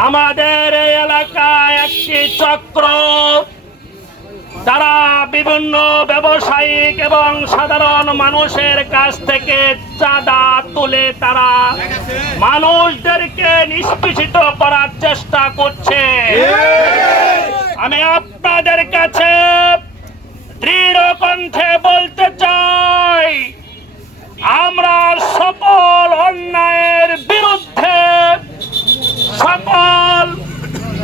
আমাদের এই এলাকায় একটি চক্র, তারা বিভিন্ন ব্যবসায়িক এবং সাধারণ মানুষের কাছ থেকে চাঁদা তুলে তারা মানুষদেরকে নিষ্পেষিত করার চেষ্টা করছে। আমি আপনাদের কাছে দৃঢ় কণ্ঠে বলতে চাই, আমরা সকল অন্যায়ের বিরুদ্ধে, সকল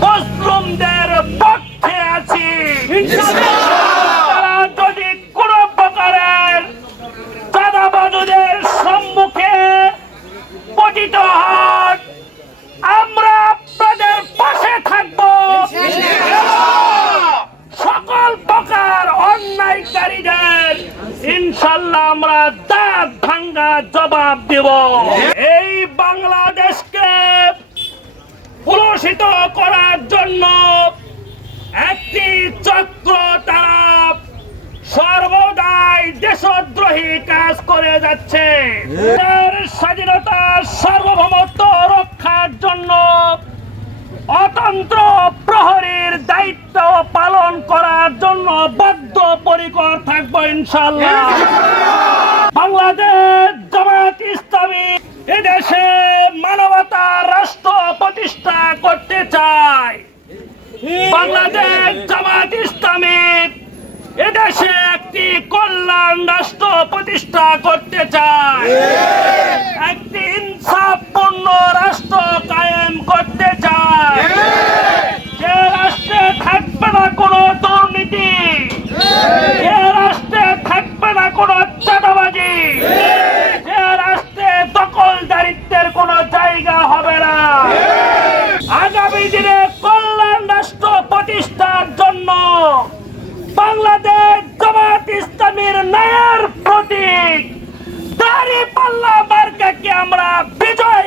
মজলুমদের পক্ষে আছি। তারা যদি কোন প্রকারের চাঁদাবাজদের সম্মুখে পতিত হন, আমরা আপনাদের পাশে থাকব। সকল প্রকার অন্যায়কারীদের ইনশাল্লাহ আমরা দাঁত ভাঙ্গা জবাব দেব। এই বাংলাদেশকে কলুষিত করার জন্য একটি চক্র, তারা সর্বদাই দেশদ্রোহী কাজ করে যাচ্ছে। স্বাধীনতার সার্বভৌমত্ব রক্ষার জন্য অতন্ত্র প্রহরীর দায়িত্ব পালন করার জন্য বদ্ধপরিকর থাকবো ইনশাআল্লাহ। বাংলাদেশ জামায়াত ইসলামী এদেশে মানবতার রাষ্ট্র প্রতিষ্ঠা করতে চায়। বাংলাদেশ জামায়াত ইসলামী এদেশে একটি কল্যাণ রাষ্ট্র প্রতিষ্ঠা করতে চায়, একটি ইনসাফপূর্ণ রাষ্ট্র কায়েম করতে চায়, যে রাষ্ট্রে থাকবে না কোনো দুর্নীতি, যে রাষ্ট্রে থাকবে না কোনো চাঁদাবাজি, যে রাষ্ট্রে দখলদারিত্বের কোনো জায়গা হবে না। আগামী দিনে কল্যাণ রাষ্ট্র প্রতিষ্ঠার জন্য বাংলাদেশ জামায়াত ইসলামীর ন্যায়ের প্রতীক দাঁড়িপাল্লা মার্কাকে আমরা বিজয়